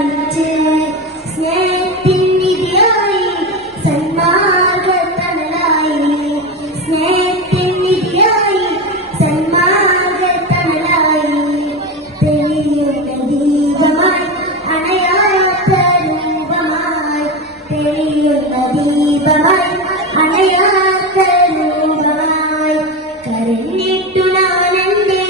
ലാളിച്ച് സ്നേഹത്തിൻ നിധിയായി സന്മാർഗത്തണലായി സ്നേഹത്തിൻ നിധിയായി സന്മാർഗത്തണലായി തെളിയുന്ന ദീപമായി അണയാത്ത രൂപമായി തെളിയുന്ന ദീപമായി അണയാത്ത രൂപമായി കരഞ്ഞിട്ടു ഞാനെന്റെ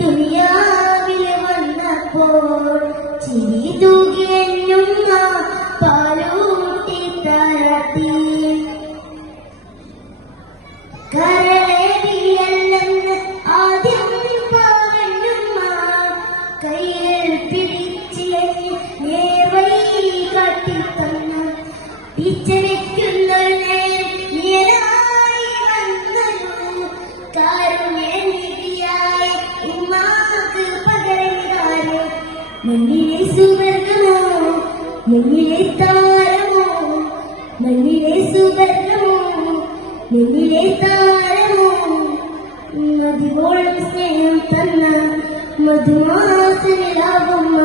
ദുനിയാവിൽ വന്നപ്പോൾ ചിരി തൂകിയെന്നുമ്മ പാലൂട്ടി താരാട്ടി കരളേറിയല്ലെന്ന് ആദ്യം പറഞ്ഞുമ്മ കയ്യിൽ പിടിച്ച് നേർവഴി കാട്ടിത്തന്നു തിരിച്ചടിക്കുന്നൊരു നേരായി വന്നൊരു കാരുണ്യനിധിയായി ഉമ്മാക്ക് പകരമിതാരോ മണ്ണിലെ സുവർഗമോ മണ്ണിലെ താരമോ മണ്ണിലെ സുവർഗമോ മണ്ണിലെ താരമോ മതിവോളം സ്നേഹം തന്ന മധുമാസനിലാകുമ്മ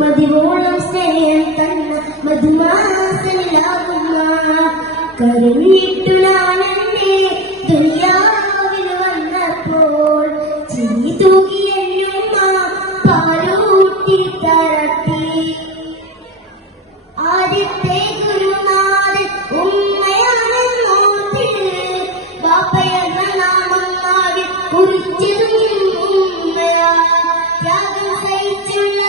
മതിവോളം സ്നേഹം തന്ന മധുമാസനിലാകുമ്മ കരഞ്ഞിട്ടു ഞാനെന്റെ ദുനിയാവിൽ വന്നപ്പോൾ ചിരി തൂകിയെന്നുമ്മ പാലൂട്ടി താരാട്ടി ആദ്യത്തെ ഗുരുനാഥൻ ഉമ്മയാണ് മോത്തിൽ ബാപ്പയെന്ന നാമം നാവിൽ കുറിച്ചതും ഉമ്മയാ ത്യാഗം സഹിച്ചുള്ള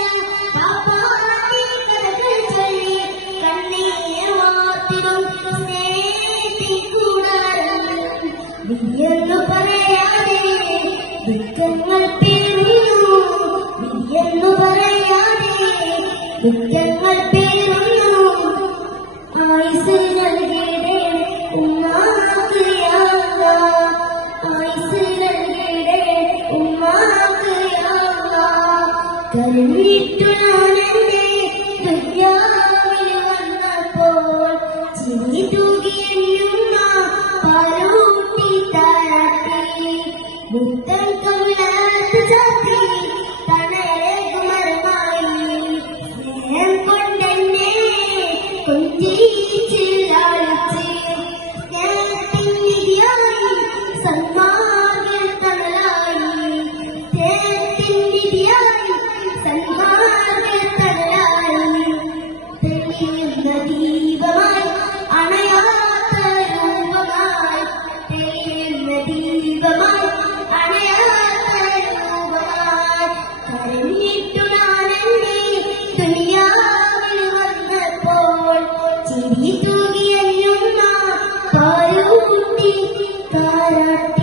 പാപ്പാടി കഥകൾ ചൊല്ലി കണ്ണീർ വാർത്തിടും സ്നേഹത്തിൻ കൂടാരം വിധിയെന്നു പറയാതെ ദുഃഖങ്ങൾ പേറുന്നു വിധിയെന്നു പറയാതെ ദുഃഖങ്ങൾ പേറുന്നു ആയുസ് നൽകിയിടേ ഉമ്മാക്ക് യാ അല്ലാഹ് ആയുസ് നൽകിയിടേ ഉമ്മാക്ക് യാ അല്ലാഹ് കരഞ്ഞിട്ടു ഞാനെന്റെ ദുനിയാവിൽ വന്നപ്പോൾ ചിരി തൂകിയെന്നുമ്മ പാലൂട്ടി താരാട്ടി മുത്തം കവിളത്ത് ചാത്തി തണലേകുമരമായി സ്നേഹം കൊണ്ടെന്നെ കൊഞ്ചിച്ച് ലാളിച്ച് സ്നേഹത്തിൻ നിധിയായി സന്മാർഗത്തണലായി സ്നേഹത്തിൻ നിധിയായി സന്മാർഗത്തണലായി തെളിയുന്ന ദീപമായി അണയാത്ത രൂപമായി തെളിയുന്ന ദീപമായി അണയാത്ത രൂപമായി കരഞ്ഞിട്ടു ഞാനെന്റെ ദുനിയാവിൽ വന്നപ്പോൾ ചിരി തൂകിയെന്നുമ്മ പാലൂട്ടി താരാട്ടി